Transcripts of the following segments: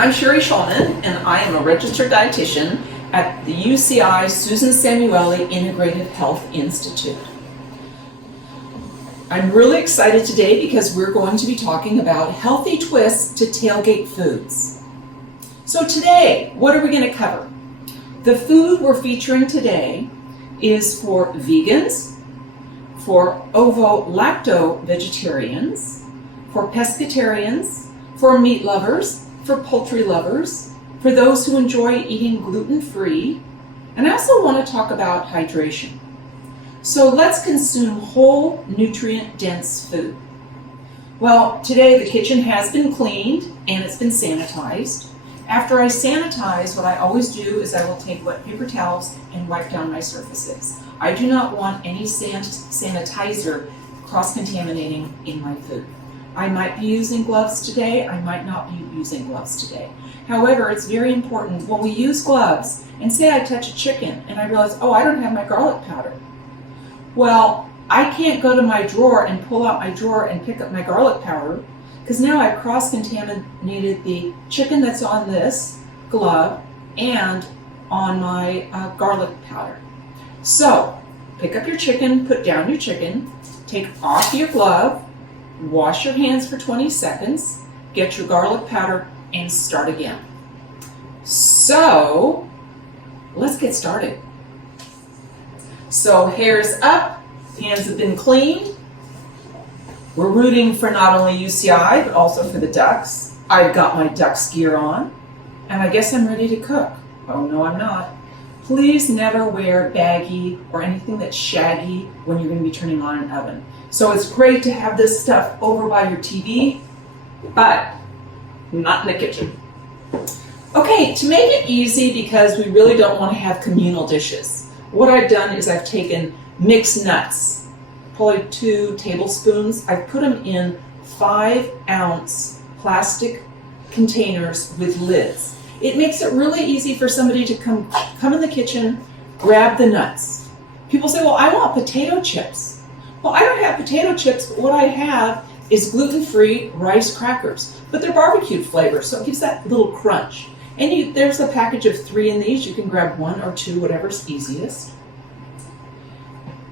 I'm Schulman, and I am a registered dietitian at the UCI Susan Samueli Integrative Health Institute. I'm really excited today because we're going to be talking about healthy twists to tailgate foods. So today, what are we going to cover? The food we're featuring today is for vegans, for ovo-lacto vegetarians, for pescatarians, for meat lovers, for poultry lovers, for those who enjoy eating gluten-free, and I also want to talk about hydration. So let's consume whole, nutrient-dense food. Well, today the kitchen has been cleaned and it's been sanitized. After I sanitize, what I always do is I will take wet paper towels and wipe down my surfaces. I do not want any sanitizer cross-contaminating in my food. I might be using gloves today, I might not be using gloves today. However, it's very important when we use gloves, and say I touch a chicken and I realize, oh, I don't have my garlic powder. Well, I can't go to my drawer and pull out my drawer and pick up my garlic powder, because now I've cross-contaminated the chicken that's on this glove and on my garlic powder. So, pick up your chicken, put down your chicken, take off your glove, wash your hands for 20 seconds, get your garlic powder, and start again. So, let's get started. So, hair's up, hands have been cleaned. We're rooting for not only UCI, but also for the ducks. I've got my ducks gear on, and I guess I'm ready to cook. Oh, no, I'm not. Please never wear baggy or anything that's shaggy when you're going to be turning on an oven. So it's great to have this stuff over by your TV, but not in the kitchen. Okay, to make it easy, because we really don't want to have communal dishes, what I've done is I've taken mixed nuts, probably 2 tablespoons. I've put them in 5-ounce plastic containers with lids. It makes it really easy for somebody to come in the kitchen, grab the nuts. People say, well, I want potato chips. Well, I don't have potato chips, but what I have is gluten-free rice crackers, but they're barbecued flavor, so it gives that little crunch. And there's a package of 3 in these. You can grab 1 or 2, whatever's easiest.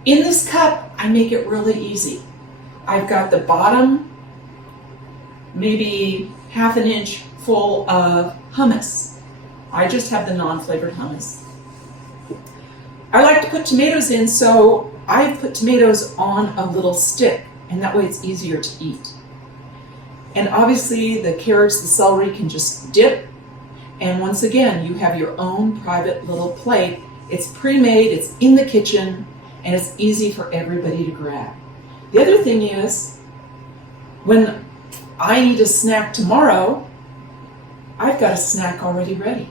In this cup, I make it really easy. I've got the bottom, maybe ½ an inch full of hummus. I just have the non-flavored hummus. I like to put tomatoes in, so I've put tomatoes on a little stick, and that way it's easier to eat. And obviously the carrots, the celery can just dip, and once again, you have your own private little plate. It's pre-made, it's in the kitchen, and it's easy for everybody to grab. The other thing is, when I need a snack tomorrow, I've got a snack already ready.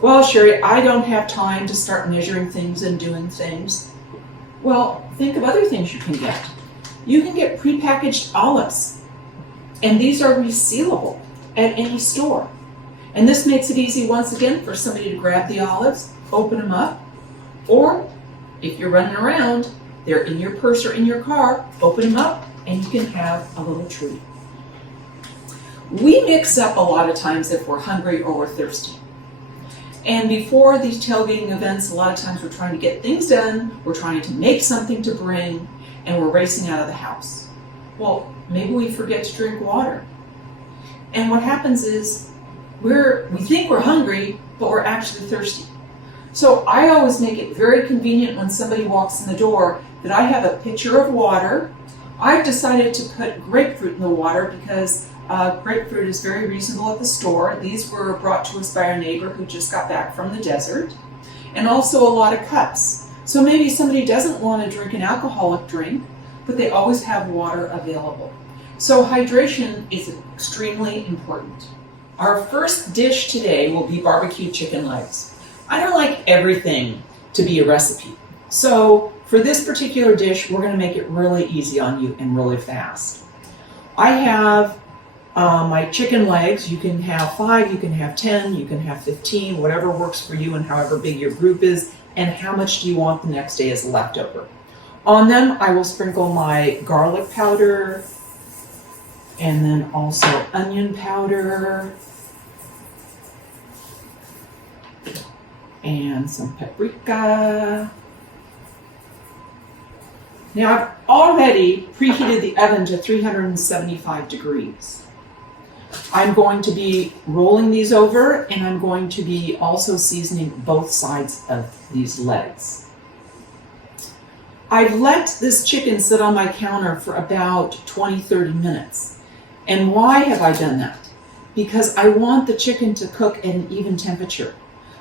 Well, Sherry, I don't have time to start measuring things and doing things. Well, think of other things you can get. You can get prepackaged olives, and these are resealable at any store. And this makes it easy, once again, for somebody to grab the olives, open them up, or if you're running around, they're in your purse or in your car, open them up, and you can have a little treat. We mix up a lot of times if we're hungry or we're thirsty. And before these tailgating events, a lot of times we're trying to get things done, we're trying to make something to bring, and we're racing out of the house. Well, maybe we forget to drink water. And what happens is we think we're hungry, but we're actually thirsty. So I always make it very convenient when somebody walks in the door that I have a pitcher of water. I've decided to put grapefruit in the water because grapefruit is very reasonable at the store. These were brought to us by our neighbor who just got back from the desert. And also a lot of cups. So maybe somebody doesn't want to drink an alcoholic drink, but they always have water available. So hydration is extremely important. Our first dish today will be barbecue chicken legs. I don't like everything to be a recipe. So for this particular dish, we're going to make it really easy on you and really fast. I have my chicken legs. You can have 5, you can have 10, you can have 15, whatever works for you and however big your group is, and how much do you want the next day as a leftover. On them, I will sprinkle my garlic powder, And then also onion powder. And some paprika. Now I've already preheated the oven to 375 degrees. I'm going to be rolling these over, and I'm going to be also seasoning both sides of these legs. I've let this chicken sit on my counter for about 20-30 minutes. And why have I done that? Because I want the chicken to cook at an even temperature.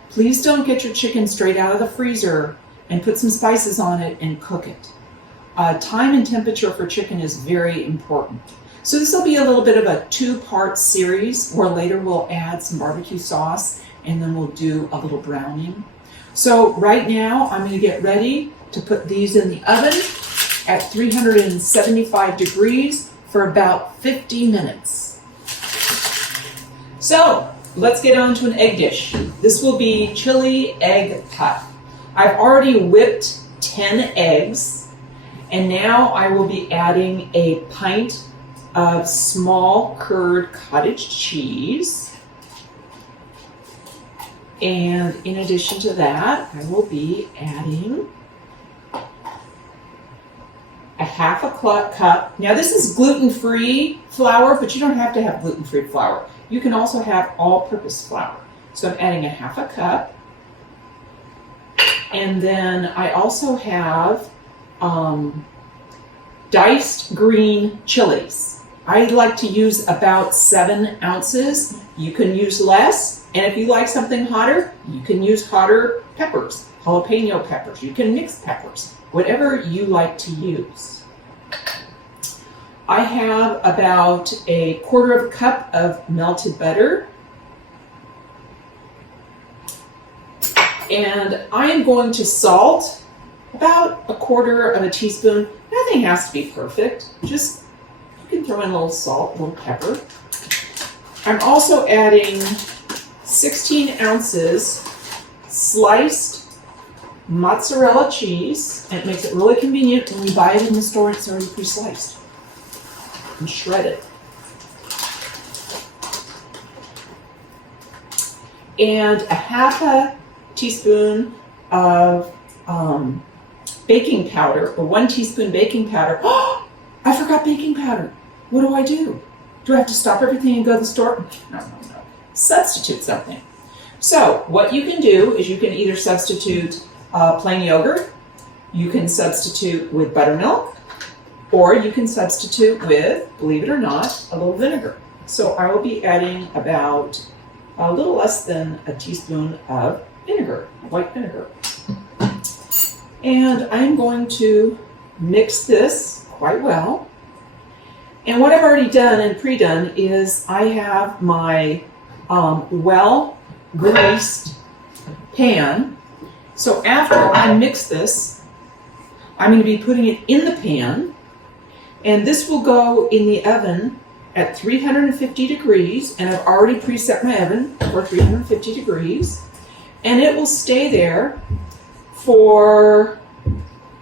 Please don't get your chicken straight out of the freezer and put some spices on it and cook it. Time and temperature for chicken is very important. So this will be a little bit of a two-part series where later we'll add some barbecue sauce and then we'll do a little browning. So right now I'm going to get ready to put these in the oven at 375 degrees for about 50 minutes. So let's get on to an egg dish. This will be chili egg puff. I've already whipped 10 eggs, and now I will be adding a pint of small curd cottage cheese. And in addition to that, I will be adding a half a cup. Now this is gluten-free flour, but you don't have to have gluten-free flour. You can also have all-purpose flour. So I'm adding a half a cup. And then I also have diced green chilies. I like to use about 7 ounces. You can use less. And if you like something hotter, you can use hotter peppers, jalapeno peppers. You can mix peppers, whatever you like to use. I have about a 1/4 cup of melted butter. And I am going to salt about 1/4 teaspoon. Nothing has to be perfect. Just, you can throw in a little salt, a little pepper. I'm also adding 16 ounces sliced mozzarella cheese. And it makes it really convenient when you buy it in the store, it's already pre-sliced and shredded. And a half a teaspoon of baking powder, or 1 teaspoon baking powder. Oh, I forgot baking powder. What do? Do I have to stop everything and go to the store? No. Substitute something. So what you can do is you can either substitute plain yogurt, you can substitute with buttermilk, or you can substitute with, believe it or not, a little vinegar. So I will be adding about a little less than a teaspoon of vinegar, white vinegar. And I'm going to mix this quite well. And what I've already done and pre-done is I have my well-greased pan. So after I mix this, I'm going to be putting it in the pan. And this will go in the oven at 350 degrees. And I've already preset my oven for 350 degrees. And it will stay there for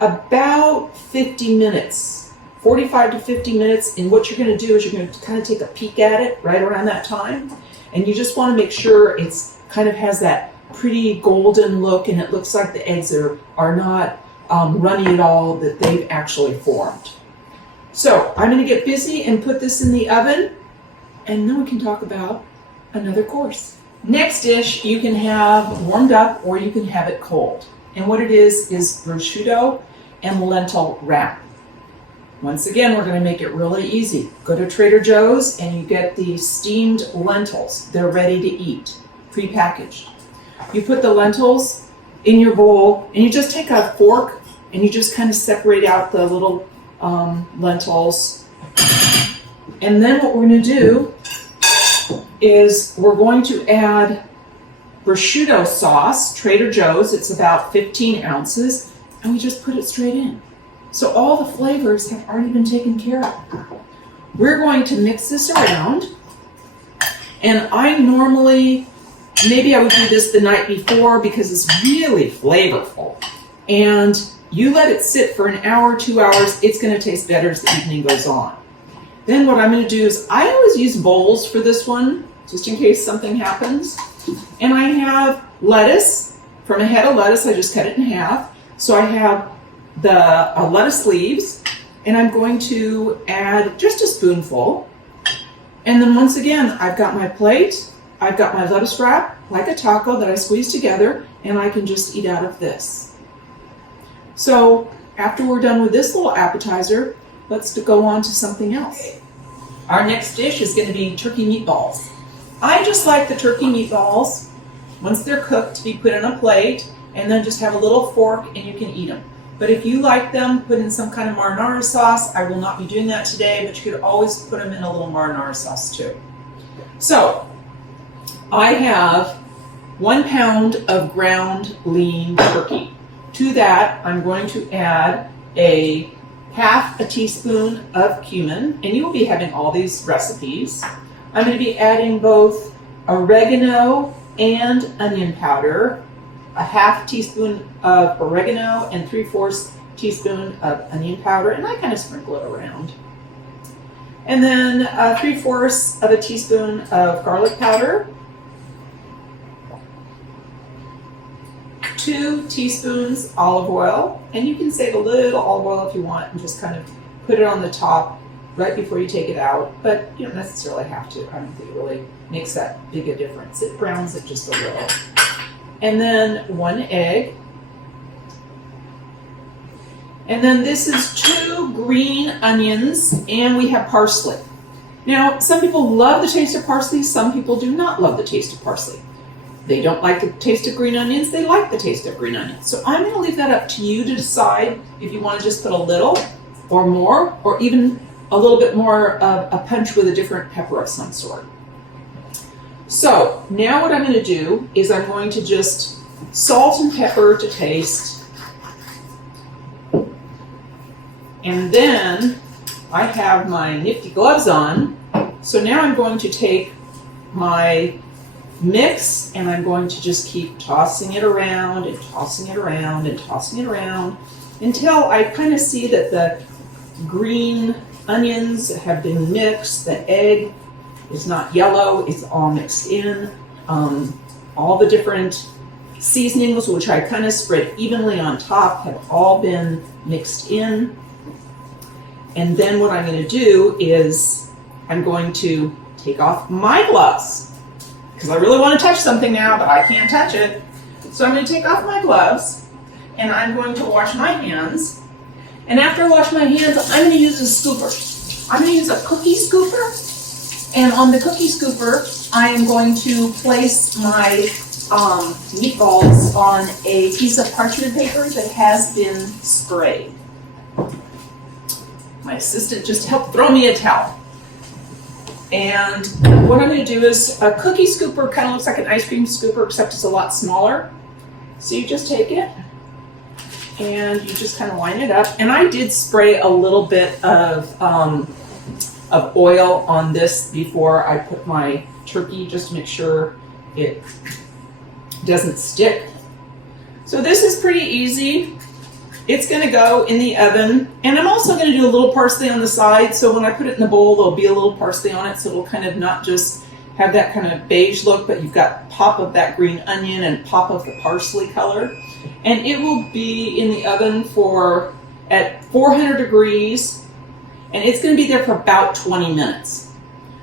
about 50 minutes, 45 to 50 minutes. And what you're going to do is you're going to kind of take a peek at it right around that time. And you just want to make sure it's kind of has that pretty golden look and it looks like the eggs are not runny at all, that they've actually formed. So I'm going to get busy and put this in the oven, and then we can talk about another course. Next dish you can have warmed up or you can have it cold. And what it is prosciutto and lentil wrap. Once again, we're going to make it really easy. Go to Trader Joe's and you get the steamed lentils. They're ready to eat, prepackaged. You put the lentils in your bowl and you just take a fork and you just kind of separate out the little lentils. And then what we're going to do is we're going to add prosciutto sauce, Trader Joe's. It's about 15 ounces, and we just put it straight in. So all the flavors have already been taken care of. We're going to mix this around, and I normally, maybe I would do this the night before because it's really flavorful. And you let it sit for an hour, 2 hours, it's going to taste better as the evening goes on. Then what I'm going to do is I always use bowls for this one, just in case something happens. And I have lettuce. From a head of lettuce, I just cut it in half. So I have the lettuce leaves, and I'm going to add just a spoonful. And then once again, I've got my plate, I've got my lettuce wrap, like a taco that I squeeze together, and I can just eat out of this. So after we're done with this little appetizer, let's go on to something else. Our next dish is going to be turkey meatballs. I just like the turkey meatballs, once they're cooked, to be put in a plate, and then just have a little fork and you can eat them. But if you like them, put in some kind of marinara sauce. I will not be doing that today, but you could always put them in a little marinara sauce too. So I have 1 pound of ground lean turkey. To that, I'm going to add a half a teaspoon of cumin, and you will be having all these recipes. I'm going to be adding both oregano and onion powder, a half teaspoon of oregano and 3/4 teaspoon of onion powder, and I kind of sprinkle it around. And then 3/4 of a teaspoon of garlic powder, 2 teaspoons olive oil, and you can save a little olive oil if you want and just kind of put it on the top right before you take it out, but you don't necessarily have to. I don't think it really makes that big a difference. It browns it just a little. And then 1 egg. And then this is 2 green onions, and we have parsley. Now, some people love the taste of parsley, some people do not love the taste of parsley. They don't like the taste of green onions, they like the taste of green onions. So I'm going to leave that up to you to decide if you want to just put a little or more, or even a little bit more of a punch with a different pepper of some sort. So now what I'm going to do is I'm going to just salt and pepper to taste. And then I have my nifty gloves on. So now I'm going to take my mix and I'm going to just keep tossing it around and tossing it around and tossing it around until I kind of see that the green onions have been mixed, the egg is not yellow, it's all mixed in. All the different seasonings, which I kind of spread evenly on top, have all been mixed in. And then what I'm going to do is I'm going to take off my gloves, because I really want to touch something now, but I can't touch it. So I'm going to take off my gloves, and I'm going to wash my hands. And after I wash my hands, I'm going to use a scooper. I'm going to use a cookie scooper. And on the cookie scooper, I am going to place my meatballs on a piece of parchment paper that has been sprayed. My assistant just helped throw me a towel. And what I'm going to do is a cookie scooper kind of looks like an ice cream scooper, except it's a lot smaller. So you just take it and you just kind of line it up. And I did spray a little bit of oil on this before I put my turkey, just to make sure it doesn't stick. So this is pretty easy. It's going to go in the oven, and I'm also going to do a little parsley on the side, so when I put it in the bowl there'll be a little parsley on it, so it'll kind of not just have that kind of beige look, but you've got pop of that green onion and pop of the parsley color. And it will be in the oven at 400 degrees, and it's going to be there for about 20 minutes.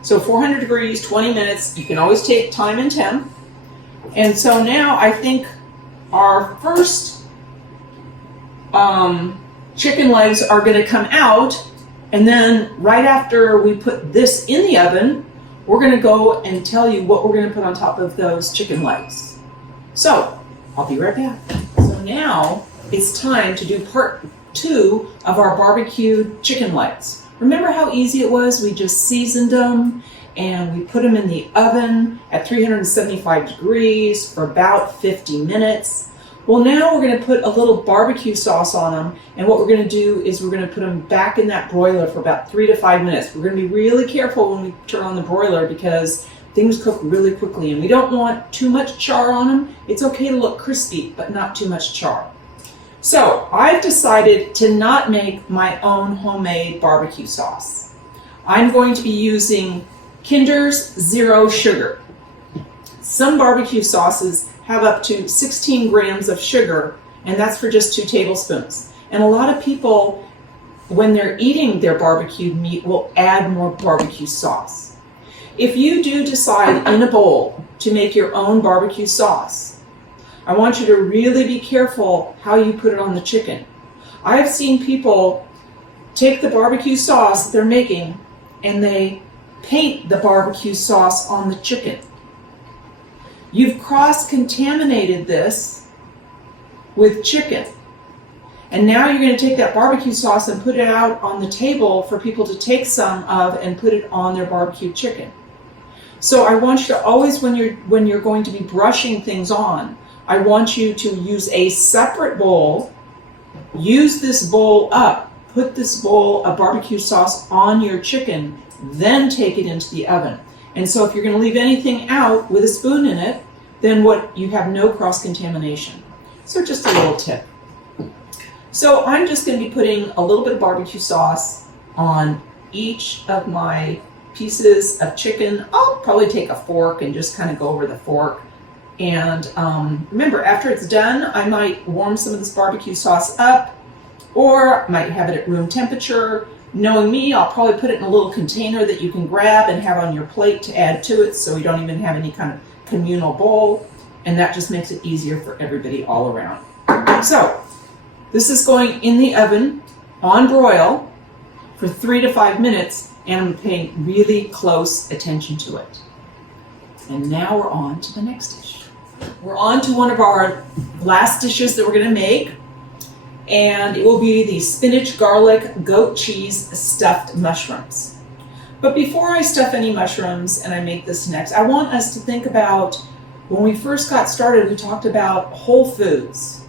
So 400 degrees, 20 minutes, you can always take time and temp. And so now I think our first chicken legs are going to come out, and then right after we put this in the oven, we're going to go and tell you what we're going to put on top of those chicken legs. So I'll be right back. So now it's time to do part 2 of our barbecued chicken legs. Remember how easy it was? We just seasoned them and we put them in the oven at 375 degrees for about 50 minutes. Well, now we're going to put a little barbecue sauce on them, and what we're going to do is we're going to put them back in that broiler for about 3 to 5 minutes. We're going to be really careful when we turn on the broiler because things cook really quickly, and we don't want too much char on them. It's okay to look crispy, but not too much char. So I've decided to not make my own homemade barbecue sauce. I'm going to be using Kinder's Zero Sugar. Some barbecue sauces have up to 16 grams of sugar, and that's for just 2 tablespoons. And a lot of people, when they're eating their barbecued meat, will add more barbecue sauce. If you do decide in a bowl to make your own barbecue sauce, I want you to really be careful how you put it on the chicken. I've seen people take the barbecue sauce that they're making and they paint the barbecue sauce on the chicken. You've cross-contaminated this with chicken. And now you're going to take that barbecue sauce and put it out on the table for people to take some of and put it on their barbecue chicken. So I want you to always, when you're going to be brushing things on, I want you to use a separate bowl, use this bowl up, put this bowl of barbecue sauce on your chicken, then take it into the oven. And so if you're going to leave anything out with a spoon in it, then you have no cross-contamination. So just a little tip. So I'm just going to be putting a little bit of barbecue sauce on each of my pieces of chicken. I'll probably take a fork and just kind of go over the fork. And remember, after it's done, I might warm some of this barbecue sauce up, or might have it at room temperature. Knowing me, I'll probably put it in a little container that you can grab and have on your plate to add to it, so you don't even have any kind of communal bowl, and that just makes it easier for everybody all around. So this is going in the oven on broil for 3 to 5 minutes, and I'm paying really close attention to it. And now we're on to the next dish. We're on to one of our last dishes that we're going to make, and it will be the spinach, garlic, goat cheese stuffed mushrooms. But before I stuff any mushrooms and I make this next, I want us to think about when we first got started, we talked about whole foods,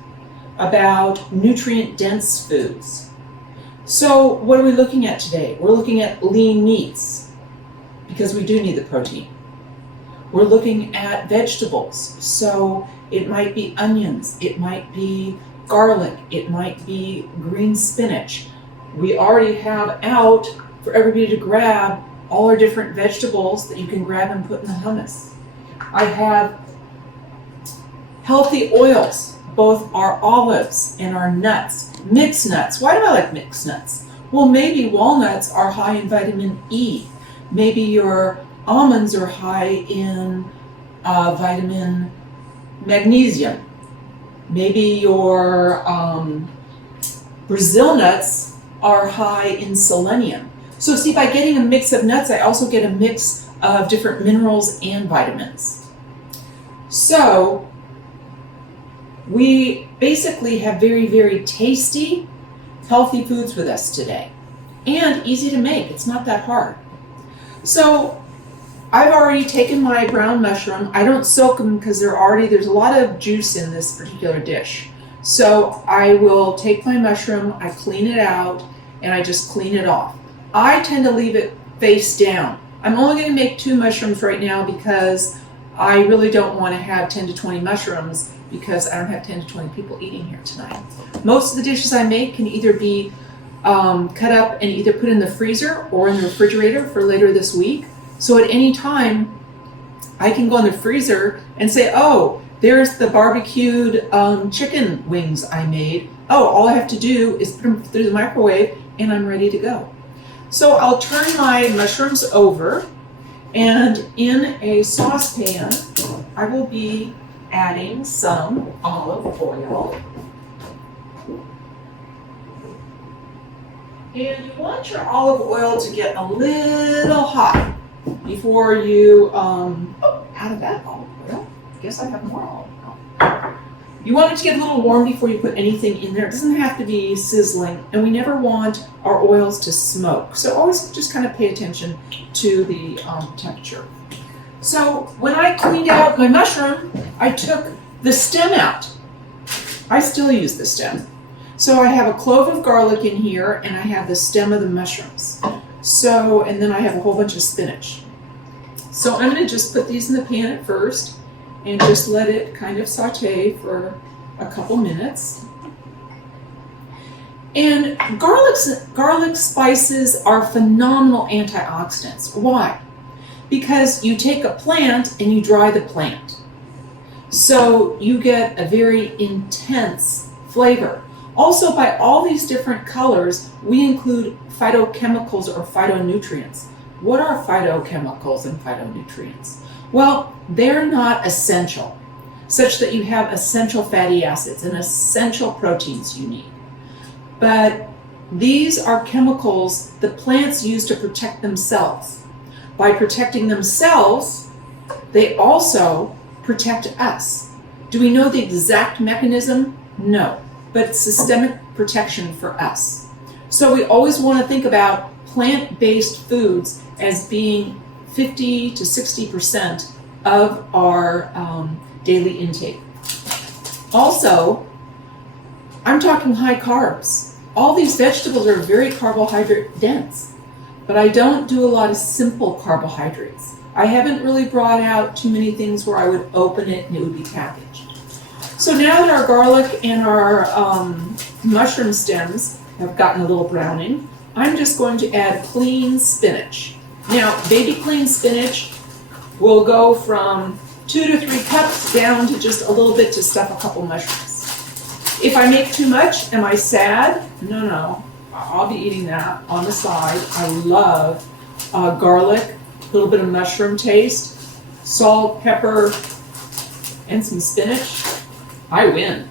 about nutrient-dense foods. So what are we looking at today? We're looking at lean meats because we do need the protein. We're looking at vegetables. So it might be onions, it might be garlic, it might be green spinach. We already have out for everybody to grab all our different vegetables that you can grab and put in the hummus. I have healthy oils, both our olives and our nuts, mixed nuts. Why do I like mixed nuts? Well, maybe walnuts are high in vitamin E. Maybe your almonds are high in vitamin magnesium. Maybe your Brazil nuts are high in selenium. So see, by getting a mix of nuts, I also get a mix of different minerals and vitamins. So we basically have very, very tasty, healthy foods with us today. And easy to make. It's not that hard. So I've already taken my brown mushroom. I don't soak them because there's a lot of juice in this particular dish. So I will take my mushroom, I clean it out, and I just clean it off. I tend to leave it face down. I'm only going to make 2 mushrooms right now because I really don't want to have 10 to 20 mushrooms because I don't have 10 to 20 people eating here tonight. Most of the dishes I make can either be cut up and either put in the freezer or in the refrigerator for later this week. So at any time, I can go in the freezer and say, oh, there's the barbecued chicken wings I made. Oh, all I have to do is put them through the microwave and I'm ready to go. So I'll turn my mushrooms over, and in a saucepan, I will be adding some olive oil. And you want your olive oil to get a little hot before you, out of that olive oil, I guess I have more olive oil. You want it to get a little warm before you put anything in there. It doesn't have to be sizzling, and we never want our oils to smoke. So always just kind of pay attention to the temperature. So when I cleaned out my mushroom, I took the stem out. I still use the stem. So I have a clove of garlic in here, and I have the stem of the mushrooms. So, and then I have a whole bunch of spinach. So I'm going to just put these in the pan at first and just let it kind of saute for a couple minutes. And garlic spices are phenomenal antioxidants. Why? Because you take a plant and you dry the plant. So you get a very intense flavor. Also, by all these different colors, we include phytochemicals or phytonutrients. What are phytochemicals and phytonutrients? Well, they're not essential, such that you have essential fatty acids and essential proteins you need. But these are chemicals the plants use to protect themselves. By protecting themselves, they also protect us. Do we know the exact mechanism? No, but it's systemic protection for us. So we always want to think about plant-based foods as being 50 to 60% of our daily intake. Also, I'm talking high carbs. All these vegetables are very carbohydrate dense, but I don't do a lot of simple carbohydrates. I haven't really brought out too many things where I would open it and it would be packaged. So now that our garlic and our mushroom stems have gotten a little browning, I'm just going to add clean spinach. Now, baby clean spinach will go from 2 to 3 cups down to just a little bit to stuff a couple mushrooms. If I make too much, am I sad? No. I'll be eating that on the side. I love garlic, a little bit of mushroom taste, salt, pepper, and some spinach. I win.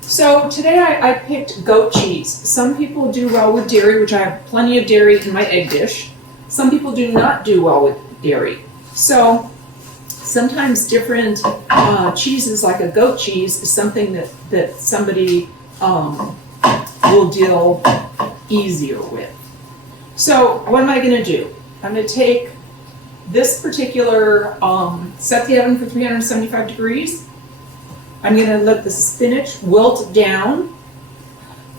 So today I picked goat cheese. Some people do well with dairy, which I have plenty of dairy in my egg dish. Some people do not do well with dairy. So sometimes different cheeses, like a goat cheese, is something that somebody will deal easier with. So what am I going to do? I'm going to take this particular, set the oven for 375 degrees. I'm going to let the spinach wilt down.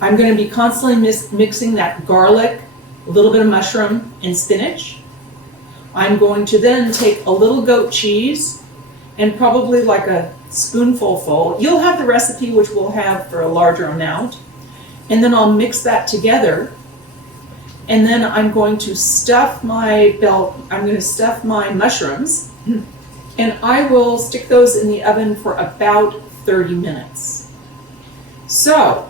I'm going to be constantly mixing that garlic, a little bit of mushroom, and spinach. I'm going to then take a little goat cheese and probably like a spoonful full. You'll have the recipe, which we'll have for a larger amount. And then I'll mix that together. And then I'm going to stuff my mushrooms, and I will stick those in the oven for about 30 minutes. So,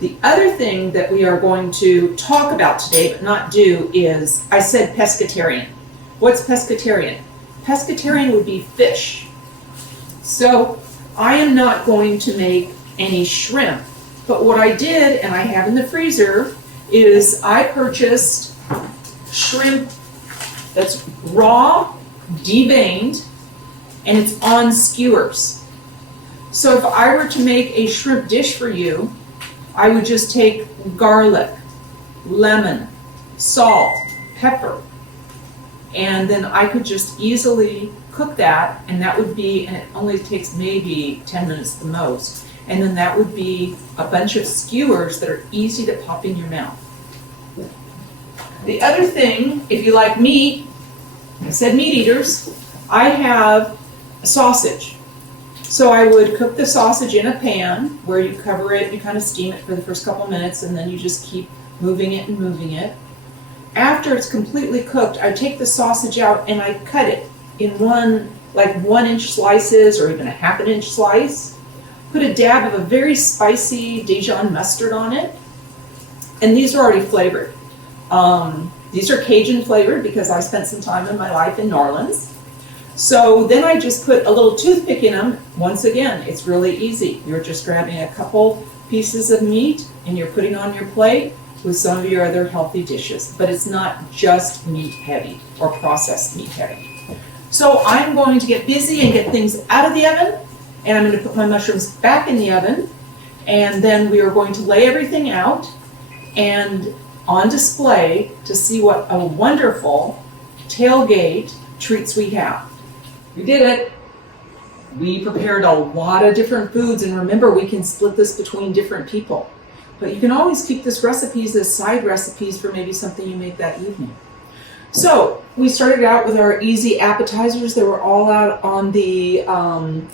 the other thing that we are going to talk about today, but not do, is, I said pescatarian. What's pescatarian? Pescatarian would be fish. So, I am not going to make any shrimp, but what I did, and I have in the freezer, is I purchased shrimp that's raw, deveined, and it's on skewers. So if I were to make a shrimp dish for you, I would just take garlic, lemon, salt, pepper, and then I could just easily cook that, and that would be, and it only takes maybe 10 minutes the most, and then that would be a bunch of skewers that are easy to pop in your mouth. The other thing, if you like meat, I said meat eaters, I have a sausage. So I would cook the sausage in a pan where you cover it, you kind of steam it for the first couple minutes, and then you just keep moving it and moving it. After it's completely cooked, I take the sausage out and I cut it in 1-inch slices or even a 1/2 inch slice. Put a dab of a very spicy Dijon mustard on it, and these are already flavored. These are Cajun flavored because I spent some time in my life in New Orleans. So then I just put a little toothpick in them. Once again, it's really easy. You're just grabbing a couple pieces of meat and you're putting on your plate with some of your other healthy dishes. But it's not just meat heavy or processed meat heavy. So I'm going to get busy and get things out of the oven, and I'm going to put my mushrooms back in the oven, and then we are going to lay everything out and on display to see what a wonderful tailgate treats we have. We did it. We prepared a lot of different foods, and remember, we can split this between different people. But you can always keep this recipes as side recipes for maybe something you make that evening. So we started out with our easy appetizers. They were all out on the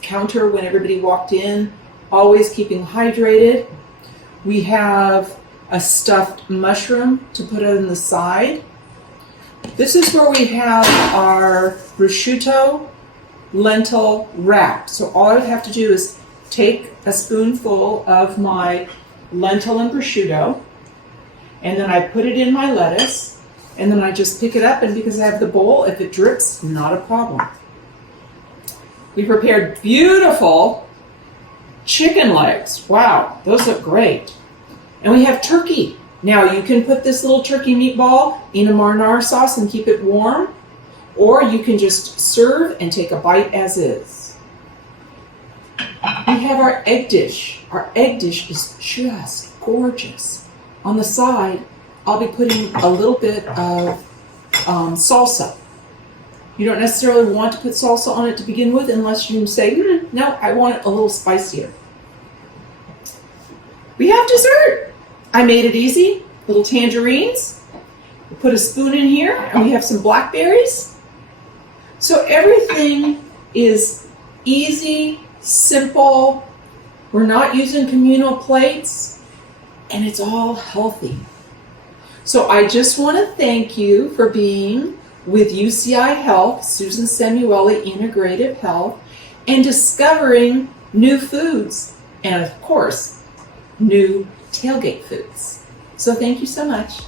counter when everybody walked in, always keeping hydrated. We have a stuffed mushroom to put on the side. This is where we have our prosciutto lentil wrap. So all I would have to do is take a spoonful of my lentil and prosciutto, and then I put it in my lettuce, and then I just pick it up, and because I have the bowl, if it drips, not a problem. We prepared beautiful chicken legs. Wow, those look great. And we have turkey. Now you can put this little turkey meatball in a marinara sauce and keep it warm, or you can just serve and take a bite as is. We have our egg dish. Our egg dish is just gorgeous. On the side, I'll be putting a little bit of salsa. You don't necessarily want to put salsa on it to begin with unless you say, no, I want it a little spicier. We have dessert. I made it easy. Little tangerines. We put a spoon in here, and we have some blackberries. So everything is easy, simple. We're not using communal plates, and it's all healthy. So I just want to thank you for being with UCI Health, Susan Samueli Integrative Health, and discovering new foods, and of course, new Tailgate foods. So thank you so much.